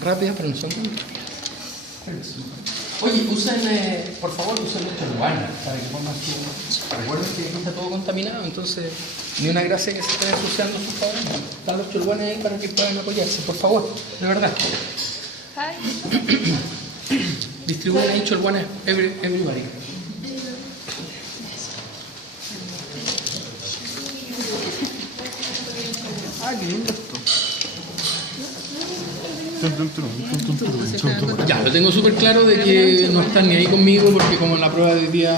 Rápidas, pero no son muy rápidas. Oye, usen, por favor, usen mucho guana para que pongan su... Recuerden que aquí está todo contaminado, entonces ni una gracia que se estén ensuciando sus cuadernos. Están los churguanes ahí para que puedan apoyarse, por favor, de verdad. Distribuyen ahí churguanes, everybody. Ah, qué lindo esto. Ya, lo tengo súper claro de que no están ni ahí conmigo porque como la prueba de hoy día,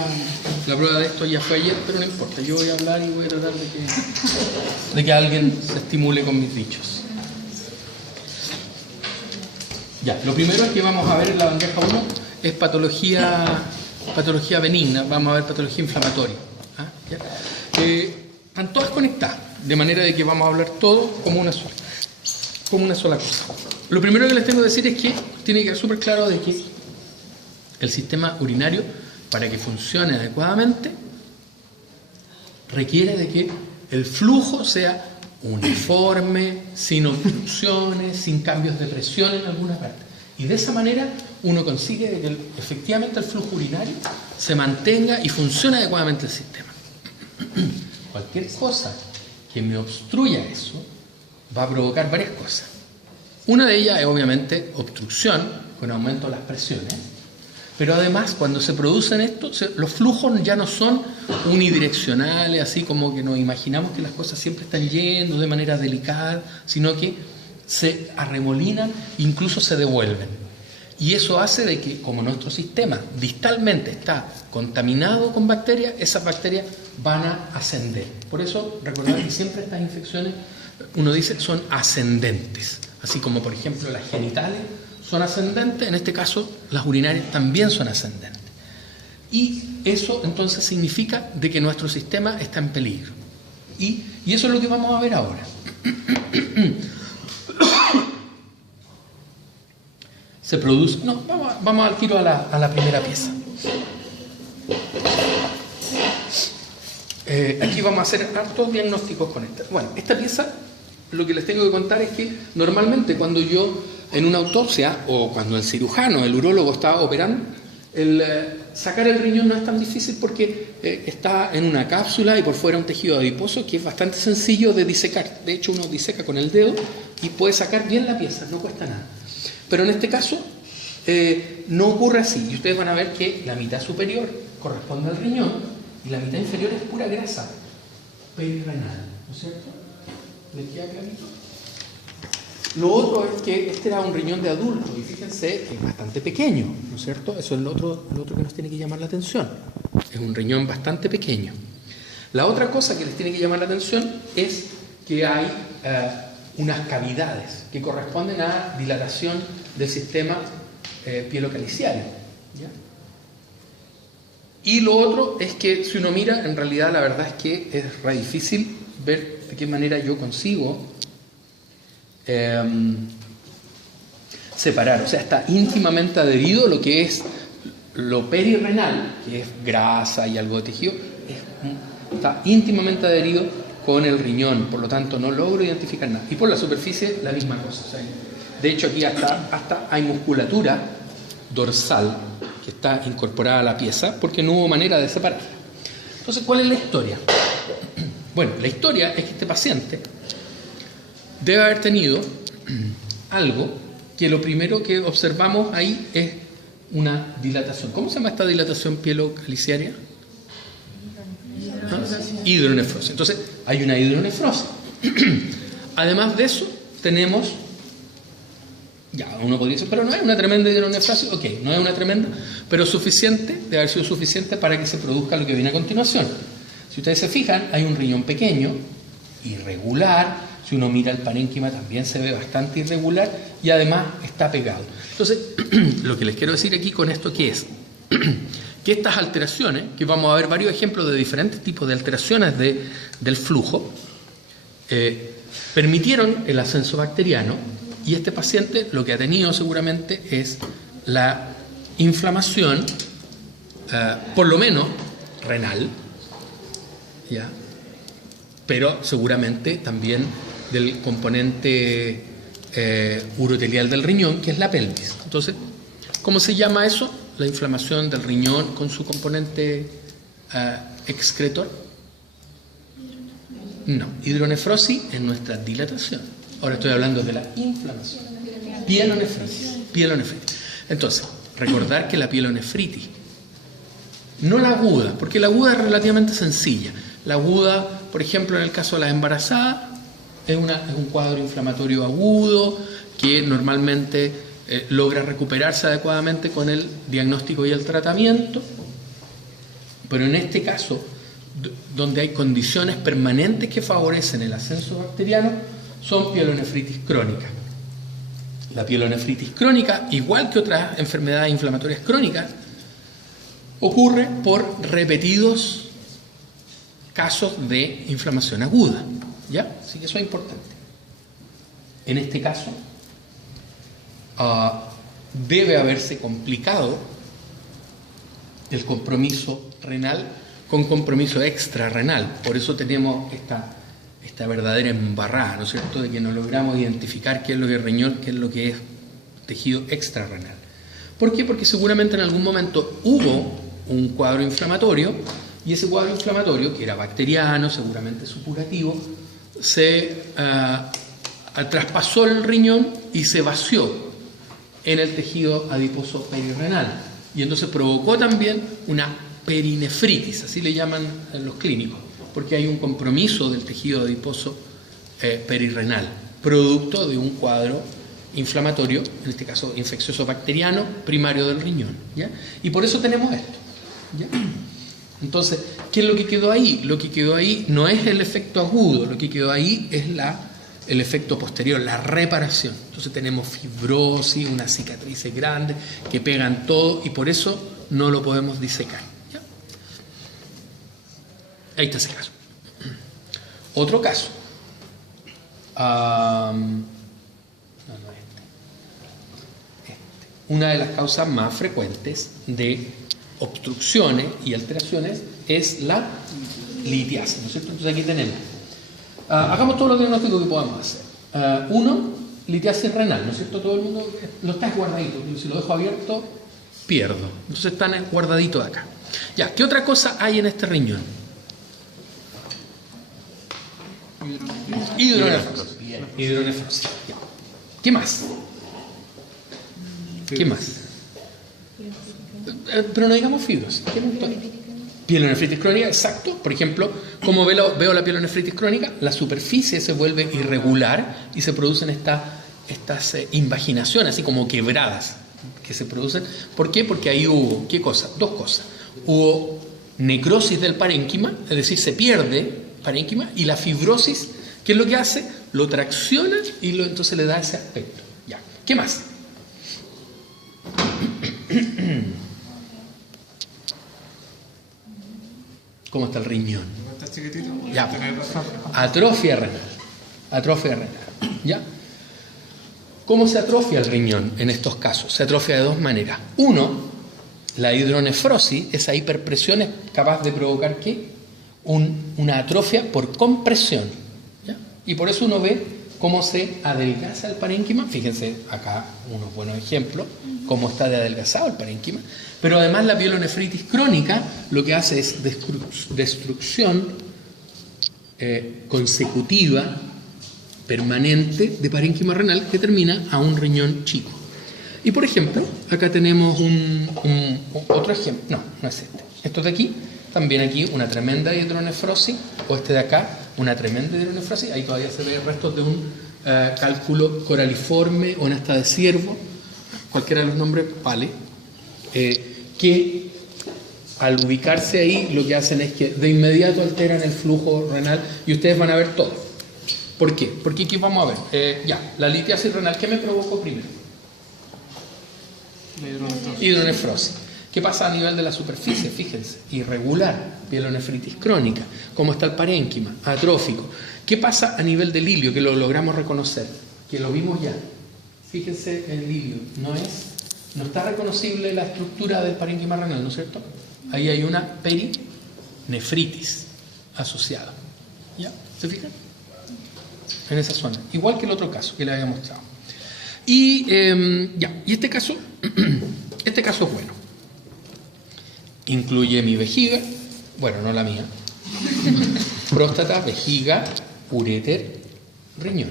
la prueba de esto ya fue ayer, pero no importa, yo voy a hablar y voy a tratar de que alguien se estimule con mis dichos. Ya, lo primero es que vamos a ver en la bandeja 1 es patología benigna, vamos a ver patología inflamatoria. ¿Ah? ¿Ya? Están todas conectadas, de manera de que vamos a hablar todo como una sola cosa. Lo primero que les tengo que decir es que tiene que quedar súper claro de que el sistema urinario, para que funcione adecuadamente, requiere de que el flujo sea uniforme, sin obstrucciones, sin cambios de presión en alguna parte. Y de esa manera uno consigue de que efectivamente el flujo urinario se mantenga y funcione adecuadamente el sistema. Cualquier cosa que me obstruya eso va a provocar varias cosas. Una de ellas es obviamente obstrucción, con aumento de las presiones, pero además cuando se producen esto, los flujos ya no son unidireccionales, así como que nos imaginamos que las cosas siempre están yendo de manera delicada, sino que se arremolinan, incluso se devuelven. Y eso hace de que, como nuestro sistema distalmente está contaminado con bacterias, esas bacterias van a ascender. Por eso, recordad que siempre estas infecciones, uno dice, son ascendentes. Así como, por ejemplo, las genitales son ascendentes, en este caso, las urinarias también son ascendentes. Y eso, entonces, significa de que nuestro sistema está en peligro. Y eso es lo que vamos a ver ahora. Se produce... No, vamos al tiro a la primera pieza. Aquí vamos a hacer hartos diagnósticos con esta. Bueno, esta pieza, lo que les tengo que contar es que normalmente cuando yo, en una autopsia, o cuando el cirujano, el urólogo está operando, sacar el riñón no es tan difícil porque está en una cápsula y por fuera un tejido adiposo que es bastante sencillo de disecar. De hecho, uno diseca con el dedo y puede sacar bien la pieza, no cuesta nada. Pero en este caso no ocurre así. Y ustedes van a ver que la mitad superior corresponde al riñón y la mitad inferior es pura grasa perirenal, ¿no es cierto? ¿Les queda clarito? Lo otro es que este era un riñón de adulto y fíjense que es bastante pequeño, ¿no es cierto? Eso es lo otro que nos tiene que llamar la atención. Es un riñón bastante pequeño. La otra cosa que les tiene que llamar la atención es que hay unas cavidades que corresponden a dilatación del sistema pielocaliciario, ¿ya? Y lo otro es que si uno mira, en realidad la verdad es que es re difícil ver de qué manera yo consigo separar, o sea, está íntimamente adherido lo que es lo perirrenal, que es grasa y algo de tejido, está íntimamente adherido con el riñón, por lo tanto no logro identificar nada. Y por la superficie la misma cosa, o sea, de hecho aquí hasta hay musculatura dorsal que está incorporada a la pieza porque no hubo manera de separarla. Entonces, ¿cuál es la historia? Bueno, la historia es que este paciente debe haber tenido algo que lo primero que observamos ahí es una dilatación. ¿Cómo se llama esta dilatación pielocaliciaria? Hidronefrosis. Entonces, hay una hidronefrosis. Además de eso, tenemos, ya uno podría decir, pero no es una tremenda hidronefrosis, ok, no es una tremenda, pero suficiente, debe haber sido suficiente para que se produzca lo que viene a continuación. Si ustedes se fijan, hay un riñón pequeño, irregular. Si uno mira el parénquima también se ve bastante irregular y además está pegado. Entonces, lo que les quiero decir aquí con esto, ¿qué es? Que estas alteraciones, que vamos a ver varios ejemplos de diferentes tipos de alteraciones del flujo, permitieron el ascenso bacteriano y este paciente lo que ha tenido seguramente es la inflamación, por lo menos renal, ¿ya? Pero seguramente también del componente urotelial del riñón, que es la pelvis. Entonces, ¿cómo se llama eso? La inflamación del riñón con su componente excretor. No, hidronefrosis es nuestra dilatación. Ahora estoy hablando de la inflamación. Pielonefritis. Entonces, recordar que la pielonefritis, no la aguda, porque la aguda es relativamente sencilla. La aguda, por ejemplo, en el caso de las embarazadas, es un cuadro inflamatorio agudo que normalmente logra recuperarse adecuadamente con el diagnóstico y el tratamiento. Pero en este caso, donde hay condiciones permanentes que favorecen el ascenso bacteriano, son pielonefritis crónica. La pielonefritis crónica, igual que otras enfermedades inflamatorias crónicas, ocurre por repetidos casos de inflamación aguda. ¿Ya? Así que eso es importante. En este caso, debe haberse complicado el compromiso renal con compromiso extrarrenal. Por eso tenemos esta verdadera embarrada, ¿no es cierto?, de que no logramos identificar qué es lo que es riñón, qué es lo que es tejido extrarrenal. ¿Por qué? Porque seguramente en algún momento hubo un cuadro inflamatorio y ese cuadro inflamatorio, que era bacteriano, seguramente supurativo, se traspasó el riñón y se vació en el tejido adiposo perirrenal. Y entonces provocó también una perinefritis, así le llaman los clínicos, porque hay un compromiso del tejido adiposo perirrenal, producto de un cuadro inflamatorio, en este caso infeccioso bacteriano, primario del riñón. ¿Ya? Y por eso tenemos esto. ¿Ya? Entonces, ¿qué es lo que quedó ahí? Lo que quedó ahí no es el efecto agudo, lo que quedó ahí es el efecto posterior, la reparación. Entonces tenemos fibrosis, unas cicatrices grandes que pegan todo y por eso no lo podemos disecar. ¿Ya? Ahí está ese caso. Otro caso. Una de las causas más frecuentes de obstrucciones y alteraciones es la litiasis, ¿no es cierto? Entonces aquí tenemos. Hagamos todos los diagnósticos que podamos hacer. Uno, litiasis renal, ¿no es cierto? Todo el mundo no está guardadito. Si lo dejo abierto, pierdo. Entonces están guardaditos acá. Ya, ¿qué otra cosa hay en este riñón? Hidronefrosis. Hidronefrosis. ¿Qué más? ¿Qué más? Pero no digamos fibrosis. Pielonefritis crónica, exacto. Por ejemplo, como veo la pielonefritis crónica, la superficie se vuelve irregular y se producen estas invaginaciones, así como quebradas que se producen. ¿Por qué? Porque ahí hubo, ¿qué cosa? Dos cosas. Hubo necrosis del parénquima, es decir, se pierde parénquima, y la fibrosis, ¿qué es lo que hace? Lo tracciona y entonces le da ese aspecto. Ya. ¿Qué más? ¿Cómo está el riñón? Ya. Atrofia renal. Atrofia renal. ¿Ya? ¿Cómo se atrofia el riñón en estos casos? Se atrofia de dos maneras. Uno, la hidronefrosis, esa hiperpresión es capaz de provocar ¿qué? Una atrofia por compresión. ¿Ya? Y por eso uno ve cómo se adelgaza el parénquima. Fíjense acá unos buenos ejemplos, cómo está de adelgazado el parénquima. Pero además la pielonefritis crónica lo que hace es destrucción consecutiva, permanente de parénquima renal que termina a un riñón chico. Y por ejemplo, acá tenemos otro ejemplo. No es este. Esto de aquí, también aquí una tremenda hidronefrosis, o este de acá, una tremenda hidronefrosis. Ahí todavía se ve restos de un cálculo coraliforme o en asta de ciervo, cualquiera de los nombres vale, que al ubicarse ahí lo que hacen es que de inmediato alteran el flujo renal y ustedes van a ver todo. ¿Por qué? Porque aquí vamos a ver, la litiasis renal, ¿qué me provocó primero? Hidronefrosis. ¿Qué pasa a nivel de la superficie? Fíjense, irregular, pielonefritis crónica. ¿Cómo está el parénquima? Atrófico. ¿Qué pasa a nivel del ilio? Que lo logramos reconocer, que lo vimos ya. Fíjense el ilio, no está reconocible la estructura del parénquima renal, ¿no es cierto? Ahí hay una perinefritis asociada. ¿Ya? ¿Se fijan? En esa zona. Igual que el otro caso que les había mostrado. Y y este caso es bueno. Incluye mi vejiga, bueno, no la mía, próstata, vejiga, uréter, riñón.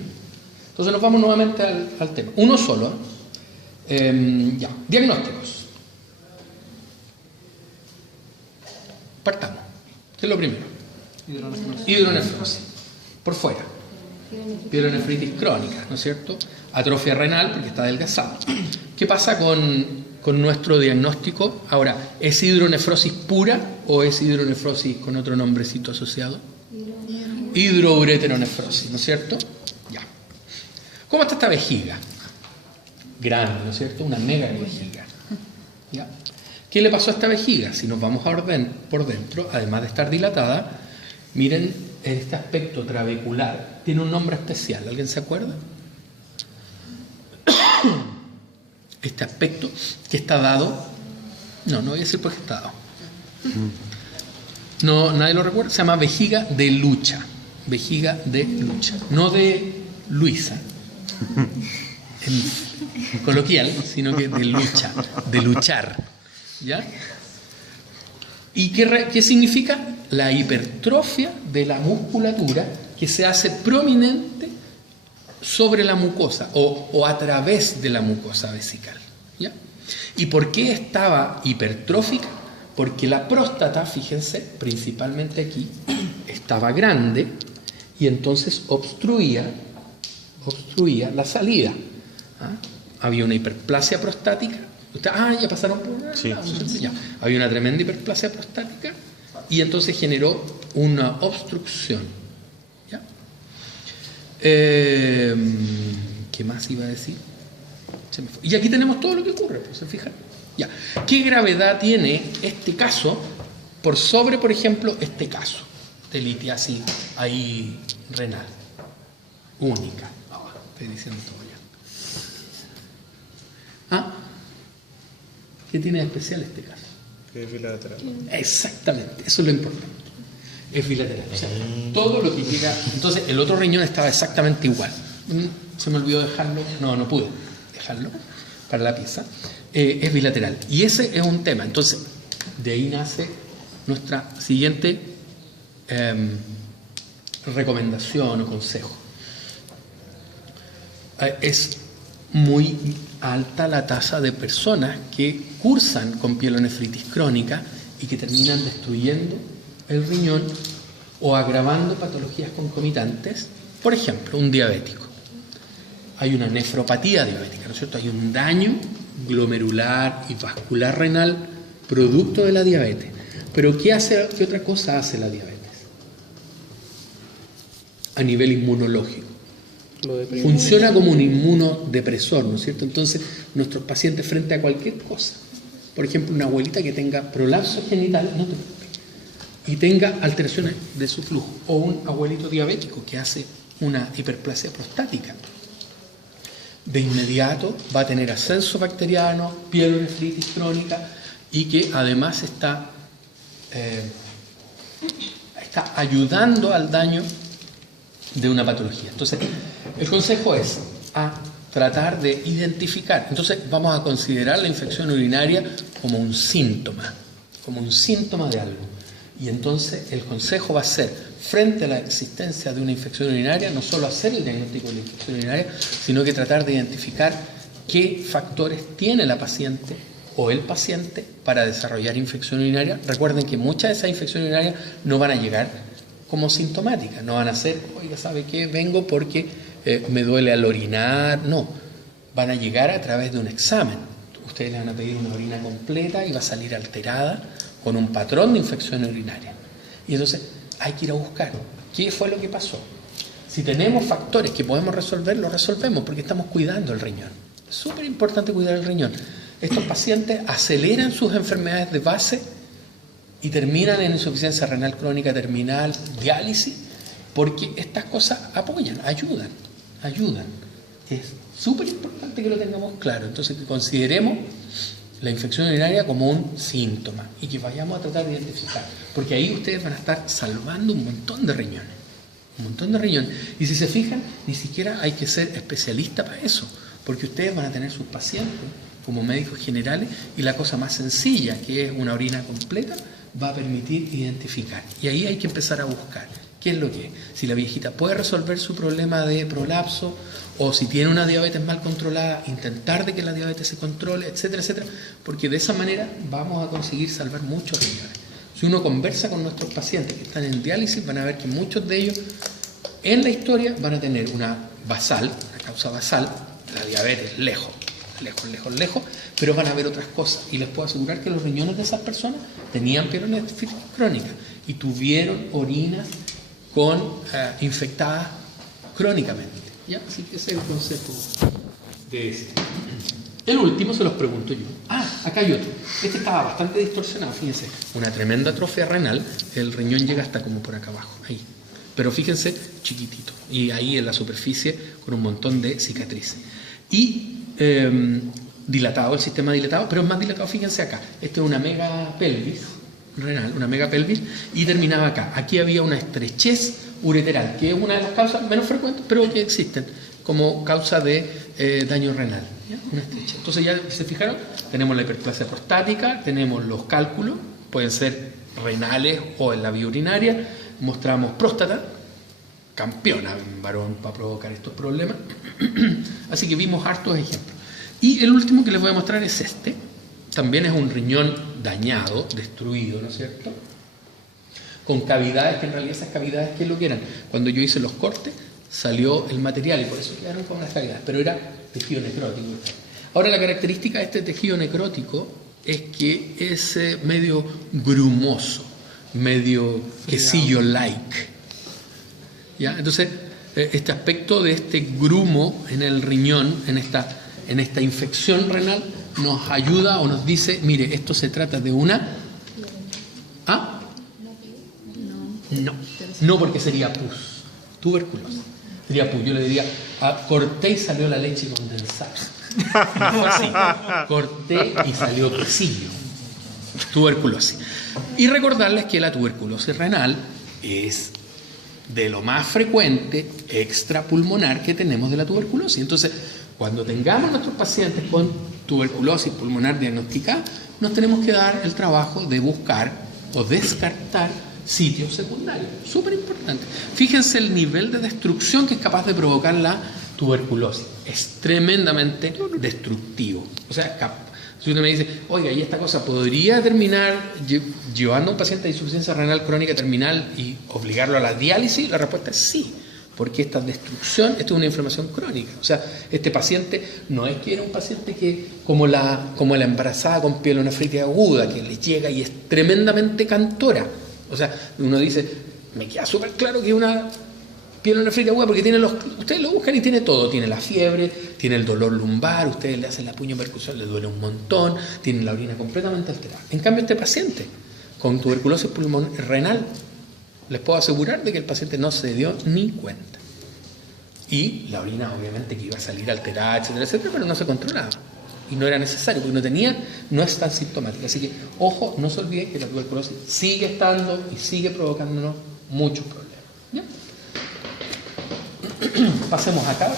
Entonces nos vamos nuevamente al tema. Uno solo. Diagnósticos. Partamos. ¿Qué es lo primero? Hidronefrosis. Por fuera. Pielonefritis crónica, ¿no es cierto? Atrofia renal porque está adelgazado. ¿Qué pasa con nuestro diagnóstico? Ahora, ¿es hidronefrosis pura o es hidronefrosis con otro nombrecito asociado? Hidroureteronefrosis, ¿no es cierto? Ya. ¿Cómo está esta vejiga? Grande, ¿no es cierto? Una mega vejiga. ¿Ya? ¿Qué le pasó a esta vejiga? Si nos vamos a orden por dentro, además de estar dilatada, miren este aspecto trabecular. Tiene un nombre especial. ¿Alguien se acuerda? Este aspecto que está dado. No voy a decir por qué está dado. No, nadie lo recuerda. Se llama vejiga de lucha. Vejiga de lucha. No de Luisa. En coloquial, sino que de lucha. De luchar. ¿Ya? ¿Y qué significa? La hipertrofia de la musculatura que se hace prominente sobre la mucosa o a través de la mucosa vesical. ¿Ya? ¿Y por qué estaba hipertrófica? Porque la próstata, fíjense, principalmente aquí, estaba grande y entonces obstruía la salida. ¿Ah? Había una hiperplasia prostática. Ya pasaron por una. Sí. Ya. Había una tremenda hiperplasia prostática y entonces generó una obstrucción. ¿Ya? ¿Qué más iba a decir? Se me fue. Y aquí tenemos todo lo que ocurre, ¿se fijan? Ya. ¿Qué gravedad tiene este caso por sobre, por ejemplo, este caso de litiasis ahí renal? Única. Estoy diciendo todo ya. ¿Qué tiene de especial este caso? Que es bilateral. Exactamente, eso es lo importante. Es bilateral. O sea, todo lo que llega. Entonces, el otro riñón estaba exactamente igual. Se me olvidó dejarlo. No pude dejarlo para la pieza. Es bilateral. Y ese es un tema. Entonces, de ahí nace nuestra siguiente recomendación o consejo. Es muy alta la tasa de personas que cursan con pielonefritis crónica y que terminan destruyendo el riñón o agravando patologías concomitantes. Por ejemplo, un diabético. Hay una nefropatía diabética, ¿no es cierto? Hay un daño glomerular y vascular renal producto de la diabetes. Pero ¿qué otra cosa hace la diabetes? A nivel inmunológico. Funciona como un inmunodepresor, ¿no es cierto? Entonces, nuestros pacientes frente a cualquier cosa, por ejemplo, una abuelita que tenga prolapso genital, y tenga alteraciones de su flujo, o un abuelito diabético que hace una hiperplasia prostática, de inmediato va a tener ascenso bacteriano, pielonefritis crónica, y que además está ayudando al daño de una patología. Entonces, el consejo es a tratar de identificar. Entonces, vamos a considerar la infección urinaria como un síntoma de algo. Y entonces, el consejo va a ser, frente a la existencia de una infección urinaria, no solo hacer el diagnóstico de la infección urinaria, sino que tratar de identificar qué factores tiene la paciente o el paciente para desarrollar infección urinaria. Recuerden que muchas de esas infecciones urinarias no van a llegar como sintomática, no van a ser, oiga, ¿sabe qué? Vengo porque me duele al orinar, no, van a llegar a través de un examen. Ustedes le van a pedir una orina completa y va a salir alterada con un patrón de infección urinaria. Y entonces hay que ir a buscar qué fue lo que pasó. Si tenemos factores que podemos resolver, lo resolvemos porque estamos cuidando el riñón. Es súper importante cuidar el riñón. Estos pacientes aceleran sus enfermedades de base y terminan en insuficiencia renal crónica terminal, diálisis, porque estas cosas apoyan, ayudan. Es súper importante que lo tengamos claro. Entonces, que consideremos la infección urinaria como un síntoma y que vayamos a tratar de identificar, porque ahí ustedes van a estar salvando un montón de riñones. Y si se fijan, ni siquiera hay que ser especialista para eso, porque ustedes van a tener sus pacientes como médicos generales y la cosa más sencilla, que es una orina completa, va a permitir identificar. Y ahí hay que empezar a buscar qué es lo que es. Si la viejita puede resolver su problema de prolapso o si tiene una diabetes mal controlada, intentar de que la diabetes se controle, etcétera, etcétera, porque de esa manera vamos a conseguir salvar muchos riñones. Si uno conversa con nuestros pacientes que están en diálisis, van a ver que muchos de ellos en la historia van a tener una basal, una causa basal, la diabetes lejos, pero van a ver otras cosas. Y les puedo asegurar que los riñones de esas personas tenían pielonefritis crónica y tuvieron orinas infectadas crónicamente. ¿Ya? Así que ese es el concepto de ese. El último se los pregunto yo. Acá hay otro. Este estaba bastante distorsionado, fíjense. Una tremenda atrofia renal, el riñón llega hasta como por acá abajo, ahí. Pero fíjense, chiquitito. Y ahí en la superficie con un montón de cicatrices. Y dilatado, el sistema dilatado, pero es más dilatado, fíjense acá. Este es una megapelvis renal, una megapelvis, y terminaba acá. Aquí había una estrechez ureteral, que es una de las causas menos frecuentes, pero que existen como causa de daño renal. ¿Ya? Una estrechez. Entonces ya se fijaron, tenemos la hiperplasia prostática, tenemos los cálculos, pueden ser renales o en la vía urinaria, mostramos próstata, campeona en varón para provocar estos problemas. Así que vimos hartos ejemplos. Y el último que les voy a mostrar es este. También es un riñón dañado, destruido, ¿no es cierto? Con cavidades, que en realidad esas cavidades, ¿qué es lo que eran? Cuando yo hice los cortes, salió el material y por eso quedaron con las cavidades, pero era tejido necrótico. Ahora, la característica de este tejido necrótico es que es medio grumoso, medio quesillo-like. ¿Ya? Entonces, este aspecto de este grumo en el riñón, en esta infección renal, nos ayuda o nos dice, mire, esto se trata de una... ¿Ah? No, porque sería pus, tuberculosis. Sería pus, yo le diría, corté y salió la leche condensada. No fue así, corté y salió quesillo. Tuberculosis. Y recordarles que la tuberculosis renal es de lo más frecuente extrapulmonar que tenemos de la tuberculosis. Entonces, cuando tengamos nuestros pacientes con tuberculosis pulmonar diagnosticada, nos tenemos que dar el trabajo de buscar o descartar sitios secundarios. Súper importante. Fíjense el nivel de destrucción que es capaz de provocar la tuberculosis. Es tremendamente destructivo. O sea, si uno me dice, oiga, ¿y esta cosa podría terminar llevando a un paciente de insuficiencia renal crónica terminal y obligarlo a la diálisis? La respuesta es sí. Porque esta destrucción, esto es una inflamación crónica. O sea, este paciente no es que era un paciente que, como la embarazada con pielonefritis aguda, que le llega y es tremendamente cantora. O sea, uno dice, me queda súper claro que es una pielonefritis aguda porque tiene ustedes lo buscan y tiene todo. Tiene la fiebre, tiene el dolor lumbar, ustedes le hacen la puñopercusión, le duele un montón, tiene la orina completamente alterada. En cambio, este paciente con tuberculosis pulmonar renal, les puedo asegurar de que el paciente no se dio ni cuenta. Y la orina obviamente que iba a salir alterada, etcétera, etcétera, pero no se controlaba. Y no era necesario, porque no es tan sintomática. Así que, ojo, no se olviden que la tuberculosis sigue estando y sigue provocándonos muchos problemas. ¿Bien? Pasemos acá.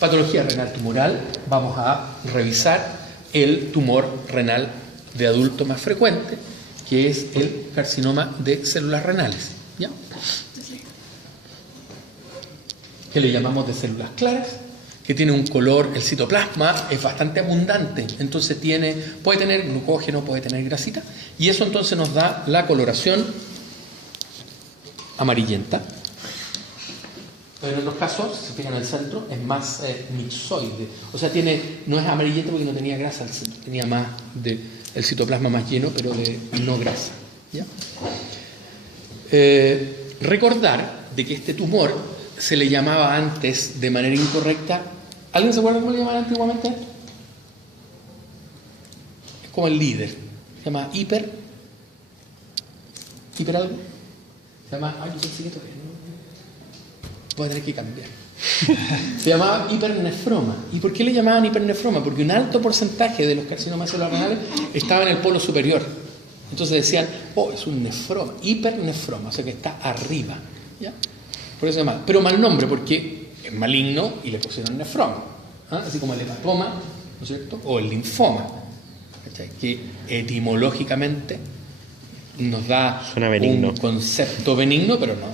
Patología renal tumoral. Vamos a revisar el tumor renal de adulto más frecuente, que es el carcinoma de células renales, ¿ya? Que le llamamos de células claras, que tiene un color, el citoplasma es bastante abundante, entonces puede tener glucógeno, puede tener grasita, y eso entonces nos da la coloración amarillenta. Pero en los casos, si se fijan en el centro, es más mixoide, o sea, no es amarillento porque no tenía grasa, tenía más el citoplasma más lleno, pero de no grasa. ¿Ya? Recordar de que este tumor se le llamaba antes de manera incorrecta. ¿Alguien se acuerda cómo le llamaban antiguamente? Es como el líder. Se llama hiper algo. Se llama, yo sé que voy a tener que cambiar. Se llamaba hipernefroma. ¿Y por qué le llamaban hipernefroma? Porque un alto porcentaje de los carcinomas celular renales estaba en el polo superior. Entonces decían, es un nefroma, hipernefroma, o sea que está arriba. ¿Ya? Por eso se llama. Pero mal nombre, porque es maligno y le pusieron nefrón, ¿ah? Así como el hepatoma, ¿no es cierto? O el linfoma, ¿cachai? Que etimológicamente nos da un concepto benigno, pero no,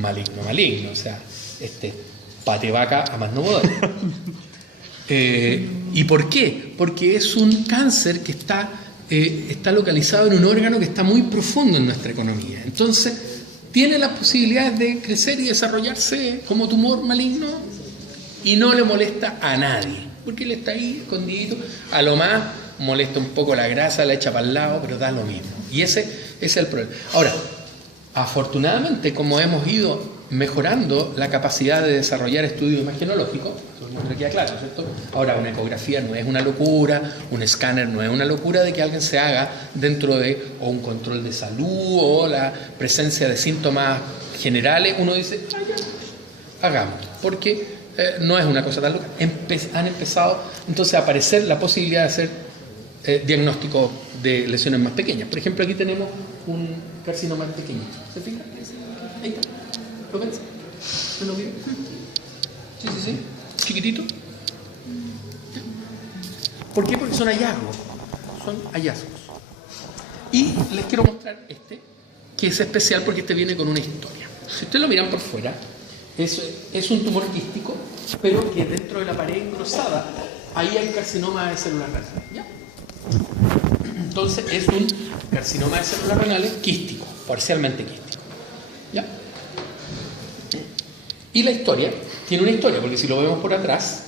maligno, o sea, pate vaca a más no poder. ¿Y por qué? Porque es un cáncer que está localizado en un órgano que está muy profundo en nuestra economía. Entonces, tiene las posibilidades de crecer y desarrollarse como tumor maligno y no le molesta a nadie, porque él está ahí escondido, a lo más molesta un poco la grasa, la echa para el lado, pero da lo mismo. Y ese es el problema. Ahora, afortunadamente, como hemos ido mejorando la capacidad de desarrollar estudios imagenológicos, eso queda claro, ¿cierto? Ahora, una ecografía no es una locura, un escáner no es una locura de que alguien se haga dentro de o un control de salud o la presencia de síntomas generales. Uno dice, ya, hagamos, porque no es una cosa tan loca. Han empezado entonces a aparecer la posibilidad de hacer diagnóstico de lesiones más pequeñas. Por ejemplo, aquí tenemos un carcinoma pequeñito. ¿Se fijan? Ahí está. ¿Lo ven? ¿No lo vieron? Sí. Chiquitito. ¿Por qué? Porque son hallazgos. Y les quiero mostrar que es especial porque viene con una historia. Si ustedes lo miran por fuera, es un tumor quístico, pero que dentro de la pared engrosada, ahí hay carcinoma de células renales. ¿Ya? Entonces es un carcinoma de células renales quístico, parcialmente quístico. ¿Ya? Y la historia, tiene una historia, porque si lo vemos por atrás,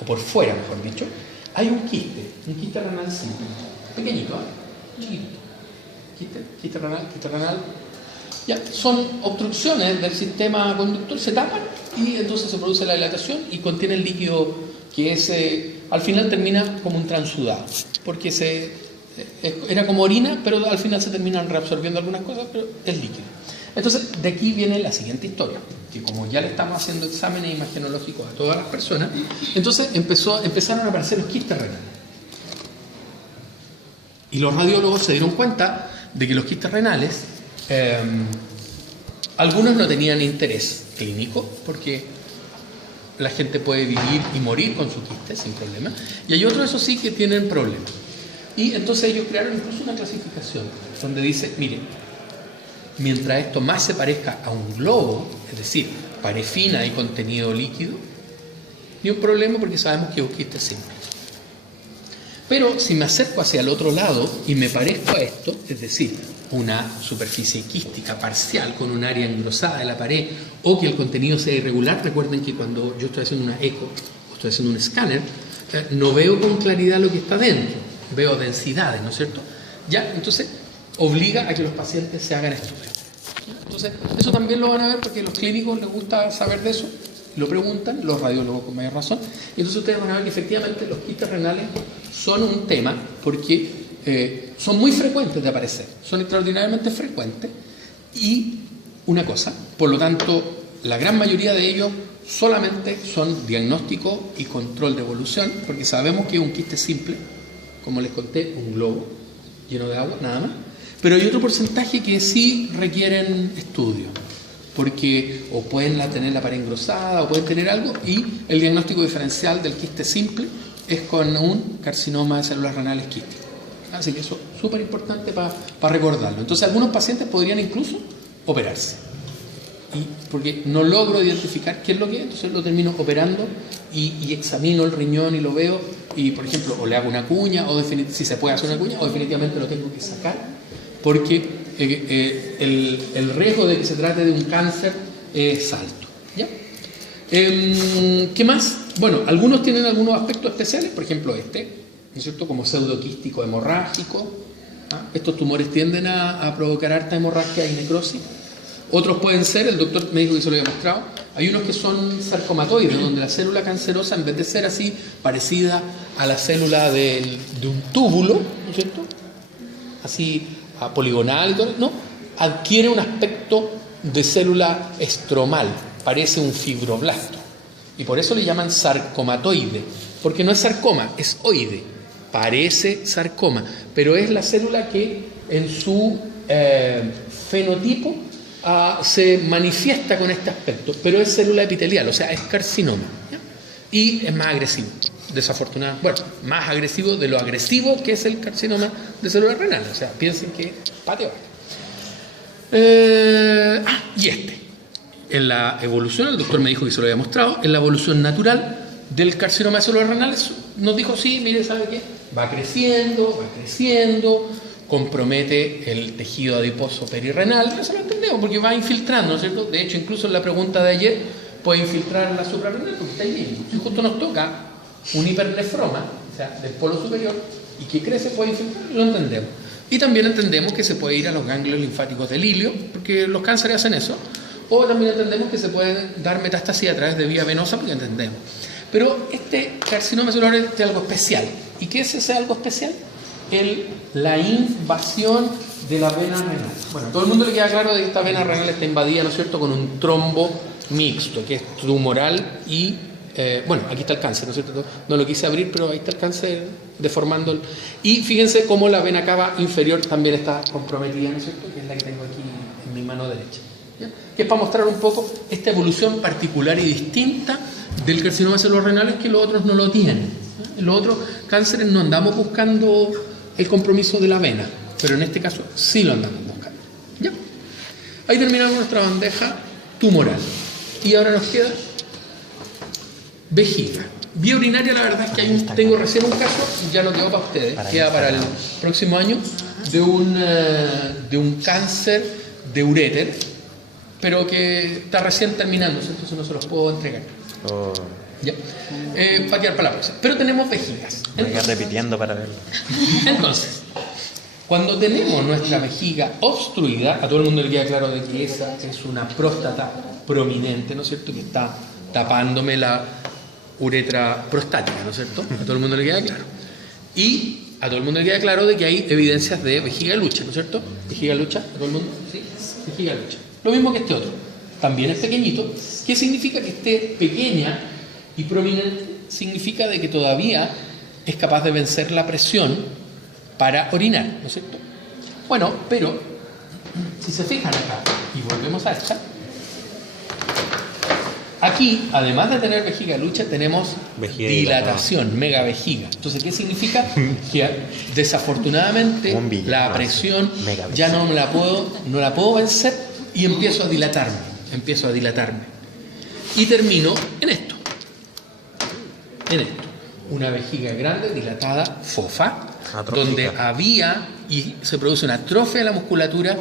o por fuera mejor dicho, hay un quiste renal simple, pequeñito, chiquitito, quiste renal, ya, son obstrucciones del sistema conductor, se tapan y entonces se produce la dilatación y contiene el líquido que al final termina como un transudado, porque era como orina, pero al final se terminan reabsorbiendo algunas cosas, pero es líquido. Entonces, de aquí viene la siguiente historia, que como ya le estamos haciendo exámenes imagenológicos a todas las personas, entonces empezaron a aparecer los quistes renales. Y los radiólogos se dieron cuenta de que los quistes renales, algunos no tenían interés clínico, porque la gente puede vivir y morir con su quiste sin problema, y hay otros, eso sí, que tienen problemas. Y entonces ellos crearon incluso una clasificación donde dice, miren, mientras esto más se parezca a un globo, es decir, pared fina y contenido líquido, ni un problema porque sabemos que es un quiste simple. Pero si me acerco hacia el otro lado y me parezco a esto, es decir, una superficie quística parcial con un área engrosada de la pared o que el contenido sea irregular, recuerden que cuando yo estoy haciendo una eco o estoy haciendo un escáner, no veo con claridad lo que está dentro, veo densidades, ¿no es cierto? Ya, entonces obliga a que los pacientes se hagan estudios. Entonces, eso también lo van a ver porque a los clínicos les gusta saber de eso, lo preguntan, los radiólogos con mayor razón, y entonces ustedes van a ver que efectivamente los quistes renales son un tema porque son muy frecuentes de aparecer, son extraordinariamente frecuentes, y una cosa, por lo tanto, la gran mayoría de ellos solamente son diagnóstico y control de evolución, porque sabemos que es un quiste simple, como les conté, un globo lleno de agua, nada más. Pero hay otro porcentaje que sí requieren estudio, porque o pueden tener la pared engrosada o pueden tener algo, y el diagnóstico diferencial del quiste simple es con un carcinoma de células renales quístico. Así que eso es súper importante para recordarlo. Entonces algunos pacientes podrían incluso operarse, porque no logro identificar qué es lo que es, entonces lo termino operando y examino el riñón y lo veo, y por ejemplo o le hago una cuña, o si se puede hacer una cuña, o definitivamente lo tengo que sacar, porque el riesgo de que se trate de un cáncer es alto. ¿Ya? ¿Qué más? Bueno, algunos tienen algunos aspectos especiales, por ejemplo ¿no es cierto? Como pseudoquístico hemorrágico. Estos tumores tienden a provocar harta hemorragia y necrosis. Otros pueden ser, el doctor me dijo que se lo había mostrado, hay unos que son sarcomatoides, donde la célula cancerosa, en vez de ser así, parecida a la célula de un túbulo, ¿no es cierto? Así poligonal y todo, ¿no? Adquiere un aspecto de célula estromal, parece un fibroblasto. Y por eso le llaman sarcomatoide, porque no es sarcoma, es oide, parece sarcoma, pero es la célula que en su fenotipo se manifiesta con este aspecto, pero es célula epitelial, o sea, es carcinoma, ¿ya? Y es más agresivo, desafortunadamente. Bueno, más agresivo de lo agresivo que es el carcinoma de células renales, o sea, piensen que pateo. Y en la evolución, el doctor me dijo que se lo había mostrado, en la evolución natural del carcinoma de células renales, nos dijo, sí, mire, ¿sabe qué? Va creciendo, compromete el tejido adiposo perirrenal, eso lo entendemos, porque va infiltrando, ¿no es cierto? De hecho, incluso en la pregunta de ayer, puede infiltrar la suprarrenal, porque está ahí mismo. Si justo nos toca un hipernefroma, o sea, del polo superior, y que crece, puede infiltrar, lo entendemos. Y también entendemos que se puede ir a los ganglios linfáticos del ilio, porque los cánceres hacen eso. O también entendemos que se pueden dar metástasis a través de vía venosa, porque entendemos. Pero este carcinoma celular es algo especial. ¿Y qué es ese algo especial? La invasión de la vena renal. Bueno, a todo el mundo le queda claro de que esta vena renal está invadida, ¿no es cierto?, con un trombo mixto, que es tumoral y, bueno, aquí está el cáncer, ¿no es cierto? No lo quise abrir, pero ahí está el cáncer deformando. Y fíjense cómo la vena cava inferior también está comprometida, ¿no es cierto?, que es la que tengo aquí en mi mano derecha. ¿Ya? Que es para mostrar un poco esta evolución particular y distinta del carcinoma de células renales, que los otros no lo tienen. En los otros cánceres no andamos buscando el compromiso de la vena, pero en este caso sí lo andamos buscando. ¿Ya? Ahí terminamos nuestra bandeja tumoral. Y ahora nos queda vejiga. Vía urinaria, la verdad es que tengo recién un caso, ya no quedó para ustedes, queda para el próximo año, de un cáncer de uréter, pero que está recién terminándose, entonces no se los puedo entregar. Oh. Ya. Va a quedar para la próxima. Pero tenemos vejigas. Voy a ir repitiendo para verlo. Entonces, cuando tenemos nuestra vejiga obstruida, a todo el mundo le queda claro de que esa es una próstata prominente, ¿no es cierto?, que está tapándome la uretra prostática, ¿no es cierto? A todo el mundo le queda claro. Y a todo el mundo le queda claro de que hay evidencias de vejiga lucha, ¿no es cierto? ¿Vejiga lucha? ¿A todo el mundo? Sí, vejiga lucha. Lo mismo que este otro. También es pequeñito. ¿Qué significa que esté pequeña y prominente? Significa de que todavía es capaz de vencer la presión para orinar, ¿no es cierto? Bueno, pero si se fijan acá y volvemos a esta, aquí, además de tener vejiga lucha, tenemos Vejiga dilatación, megavejiga. Entonces, ¿qué significa? Que desafortunadamente la presión ya no la puedo vencer y empiezo a dilatarme. Y termino en esto. Una vejiga grande, dilatada, fofa, Atrófica. donde había y se produce una atrofia de la musculatura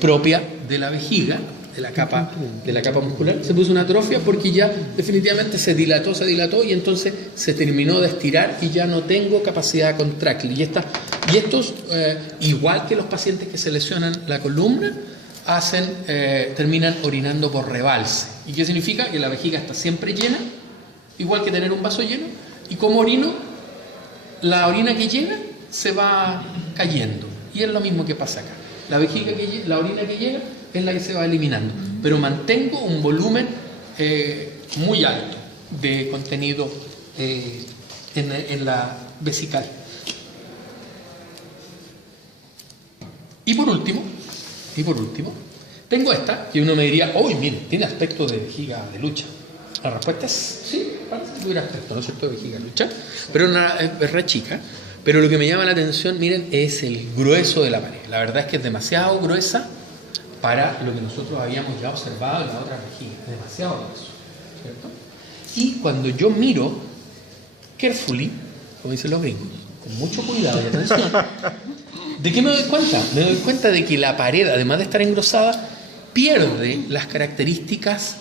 propia de la vejiga, de la capa muscular. Se produce una atrofia porque ya definitivamente se dilató y entonces se terminó de estirar y ya no tengo capacidad contractil. Y estos, igual que los pacientes que se lesionan la columna, terminan orinando por rebalse. ¿Y qué significa? Que la vejiga está siempre llena, igual que tener un vaso lleno, y como orino, la orina que llega se va cayendo. Y es lo mismo que pasa acá. La orina que llega es la que se va eliminando, pero mantengo un volumen muy alto de contenido en la vesical. Y por último, tengo esta, que uno me diría, uy, mire, tiene aspecto de vejiga de lucha. La respuesta es sí, parece que tuviera aspecto, ¿no es cierto?, de vejiga de lucha, pero es re chica. Pero lo que me llama la atención, miren, es el grueso de la pared. La verdad es que es demasiado gruesa para lo que nosotros habíamos ya observado en la otra vejiga. Es demasiado grueso, ¿cierto? Y cuando yo miro carefully, como dicen los gringos, con mucho cuidado y atención, ¿de qué me doy cuenta? Me doy cuenta de que la pared, además de estar engrosada, pierde las características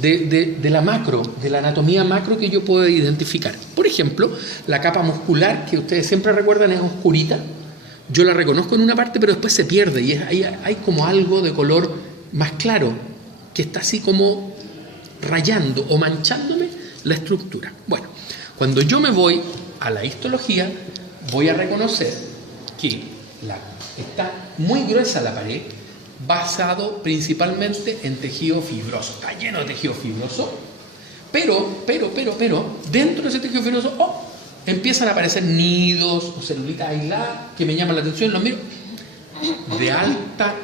de la macro, de la anatomía macro que yo puedo identificar. Por ejemplo, la capa muscular, que ustedes siempre recuerdan, es oscurita. Yo la reconozco en una parte, pero después se pierde y hay como algo de color más claro, que está así como rayando o manchándome la estructura. Bueno, cuando yo me voy a la histología, voy a reconocer que está muy gruesa la pared, basado principalmente en tejido fibroso. Está lleno de tejido fibroso, pero, dentro de ese tejido fibroso, empiezan a aparecer nidos o celulitas aisladas que me llaman la atención, los miro, de alta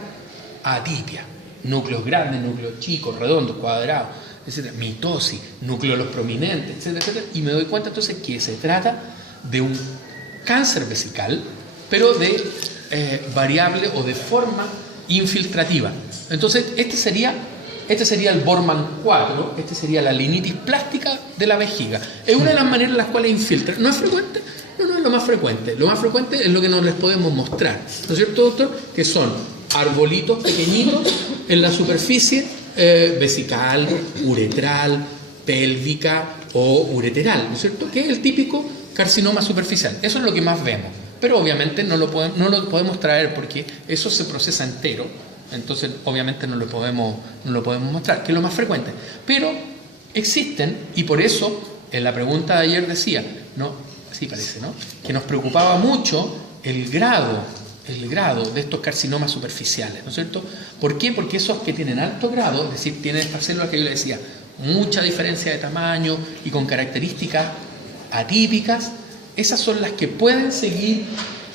adipia. núcleos grandes, núcleos chicos, redondos, cuadrados, etcétera, mitosis, núcleos prominentes, etcétera, etcétera, y me doy cuenta entonces que se trata de un cáncer vesical, pero de variable o de forma infiltrativa. Entonces, este sería el Bormann 4, este sería la linitis plástica de la vejiga. Es una de las maneras en las cuales infiltra. ¿No es frecuente? No es lo más frecuente. Lo más frecuente es lo que nos les podemos mostrar. ¿No es cierto, doctor? Que son arbolitos pequeñitos en la superficie vesical, uretral, pélvica o ureteral, ¿no es cierto? Que es el típico carcinoma superficial. Eso es lo que más vemos. Pero obviamente no lo podemos traer porque eso se procesa entero. Entonces, obviamente no lo podemos mostrar, que es lo más frecuente. Pero existen, y por eso en la pregunta de ayer decía, ¿no? Así parece, ¿no? Que nos preocupaba mucho el grado de estos carcinomas superficiales, ¿no es cierto? ¿Por qué? Porque esos que tienen alto grado, es decir, tienen estas células que yo le decía, mucha diferencia de tamaño y con características atípicas, esas son las que pueden seguir.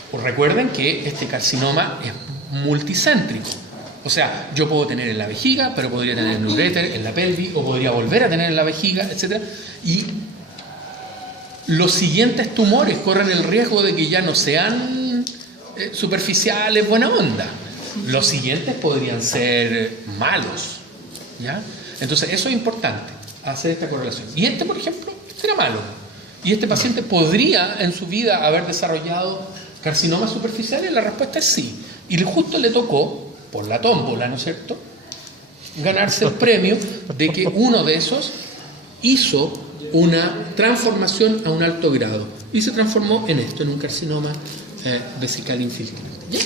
Pues recuerden que este carcinoma es multicéntrico. O sea, yo puedo tener en la vejiga, pero podría tener en el uréter, en la pelvis, o podría volver a tener en la vejiga, etc. Y los siguientes tumores corren el riesgo de que ya no sean superficiales, buena onda. Los siguientes podrían ser malos, ¿ya? Entonces, eso es importante, hacer esta correlación. Y este, por ejemplo, era malo. Y este paciente podría en su vida haber desarrollado carcinomas superficiales. La respuesta es sí. Y justo le tocó, por la tómbola, ¿no es cierto?, ganarse el premio de que uno de esos hizo una transformación a un alto grado y se transformó en esto, en un carcinoma vesical infiltrante. ¿Ya?